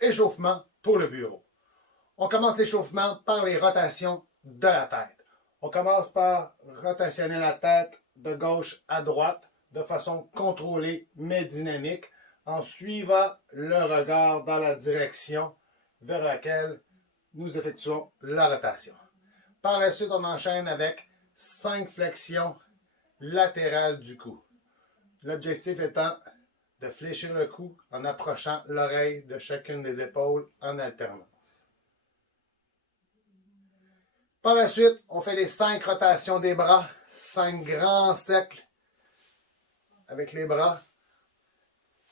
Échauffement pour le bureau. On commence l'échauffement par les rotations de la tête. On commence par rotationner la tête de gauche à droite de façon contrôlée mais dynamique en suivant le regard dans la direction vers laquelle nous effectuons la rotation. Par la suite, on enchaîne avec 5 flexions latérales du cou. L'objectif étant de fléchir le cou en approchant l'oreille de chacune des épaules en alternance. Par la suite, on fait les 5 rotations des bras, 5 grands cercles avec les bras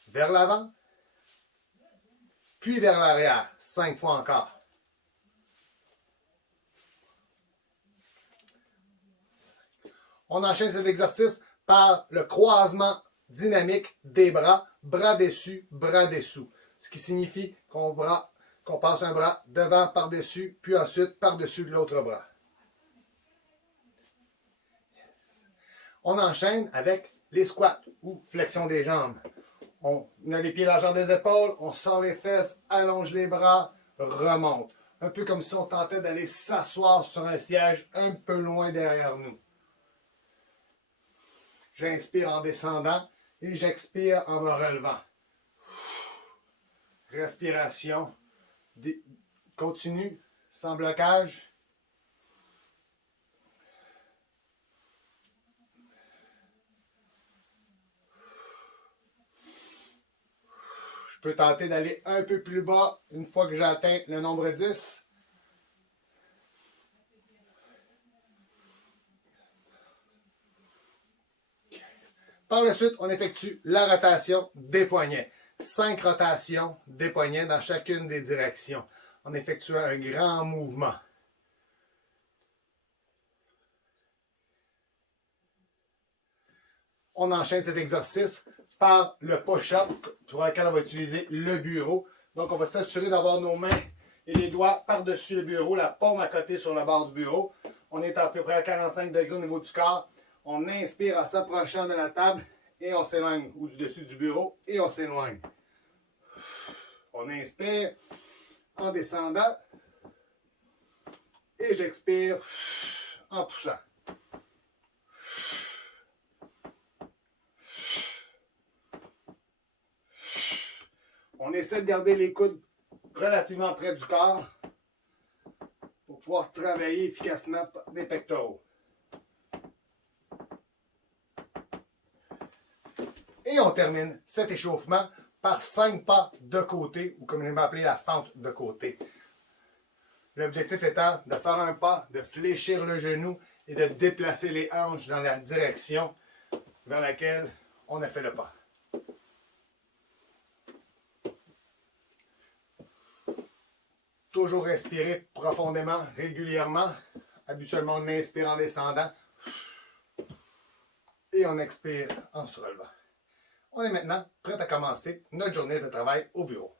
vers l'avant, puis vers l'arrière, 5 fois encore. On enchaîne cet exercice par le croisement dynamique des bras, bras dessus, bras dessous. Ce qui signifie qu'on passe un bras devant par-dessus, puis ensuite par-dessus de l'autre bras. On enchaîne avec les squats ou flexion des jambes. On a les pieds à la largeur des épaules, on sort les fesses, allonge les bras, remonte. Un peu comme si on tentait d'aller s'asseoir sur un siège un peu loin derrière nous. J'inspire en descendant et j'expire en me relevant. Respiration continue, sans blocage. Je peux tenter d'aller un peu plus bas une fois que j'atteins le nombre 10. Par la suite, on effectue la rotation des poignets. 5 rotations des poignets dans chacune des directions, en effectuant un grand mouvement. On enchaîne cet exercice par le push-up, pour lequel on va utiliser le bureau. Donc, on va s'assurer d'avoir nos mains et les doigts par-dessus le bureau, la paume à côté sur la base du bureau. On est à peu près à 45 degrés au niveau du corps. On inspire en s'approchant de la table et on s'éloigne, ou du dessus du bureau et on s'éloigne. On inspire en descendant et j'expire en poussant. On essaie de garder les coudes relativement près du corps pour pouvoir travailler efficacement les pectoraux. Et on termine cet échauffement par 5 pas de côté, ou comme on aime appeler la fente de côté. L'objectif étant de faire un pas, de fléchir le genou et de déplacer les hanches dans la direction vers laquelle on a fait le pas. Toujours respirer profondément, régulièrement. Habituellement, on inspire en descendant et on expire en se relevant. On est maintenant prêt à commencer notre journée de travail au bureau.